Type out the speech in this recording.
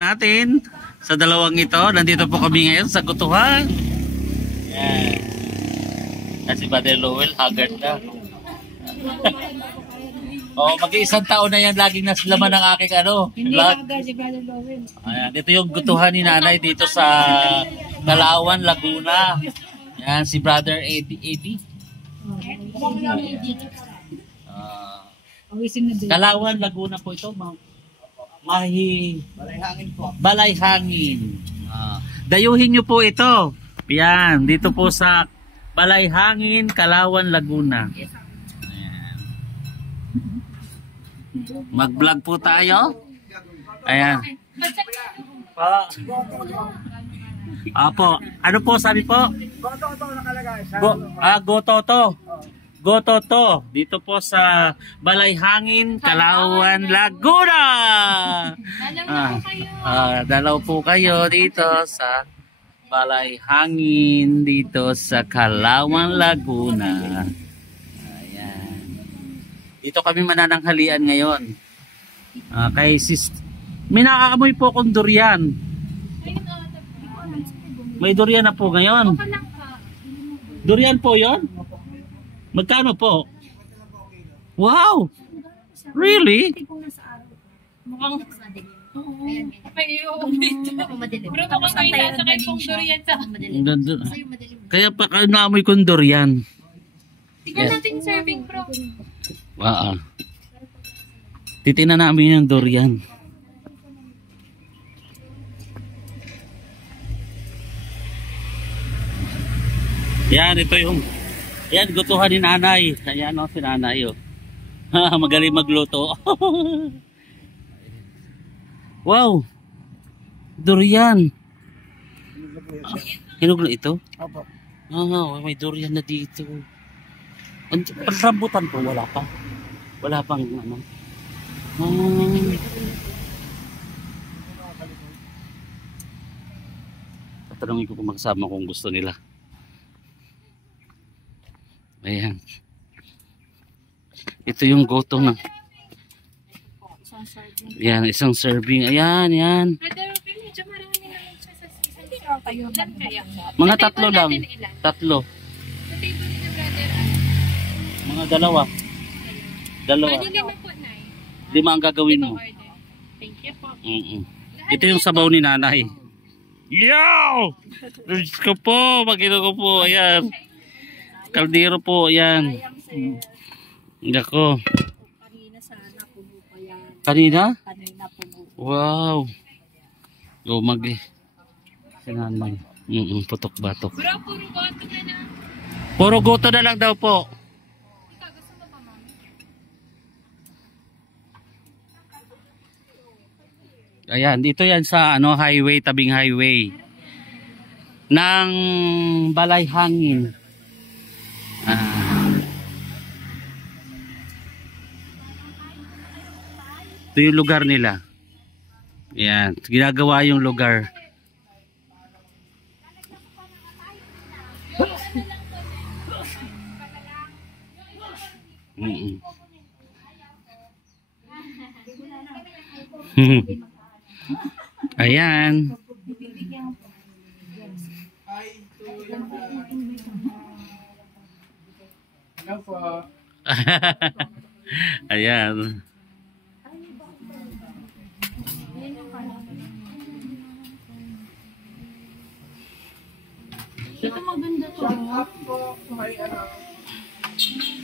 Natin sa dalawang ito, nandito po kami ngayon sa Gutuhan. Yan. Kasi Brother Lowell, haggard na. Oh, mag-iisang taon na yan laging naslaman ng aking Hindi haggard si Brother Lowell. Ayan, ito yung Gutuhan ni Nanay dito sa Calauan, Laguna. Yan, si Brother Eddie. Calauan, Laguna po ito, Balayhangin po. Balayhangin. Dayuhin nyo po ito. Yan, dito po sa Balayhangin, Calauan, Laguna. Ayan. Mag-vlog po tayo. Ayan. Apo, ano po sabi po? Gototo nakalagay. Gototo. Gototo, dito po sa Balayhangin, Calauan, Laguna. Dalaw po kayo dito sa Balayhangin, dito sa Calauan, Laguna. Ayan. Dito kami manananghalian ngayon. Kay sis, may nakakamoy po akong durian. May durian na po ngayon. Durian po yon? Magkano po? Wow! Really? Mukhang bro, tapos ang tayo sa kay pong durian sa kaya pa naamoy kong durian. tignan natin serving bro. Titingnan namin yung durian. Yan, ito yung yan, gutuhan ni Nanay. Ayan o, si Nanay o. Magaling magluto. Wow! Durian. Hinog na ito? Opo. May durian na dito. Rambutan po, wala pa. Wala pang ano. Tatanungin ko kung makasama kung gusto nila. Ayan. Ito yung goto ng yan, isang serving. Ayan, yan. Mga tatlo lang. Tatlo. Mga dalawa. Lima ang gagawin mo. Thank you po. Ito yung sabaw ni Nanay. Yow! Diyos ko po, magino ko po. Ayan. Kaldero po, yan. Nako. Kanina sana puno pa yan. Kanina? Kanina puno. Wow. Lumag eh. Sinanay. Putok batok. Bro, puro goto na na. Puro goto na lang daw po. Ikaw, gusto mo pa mami? Ayan, dito yan sa highway, tabing highway. Ng Balayhangin. Ito yung lugar nila. Yan, ginagawa yung lugar. Ayan. Ayan. Ito maganda to.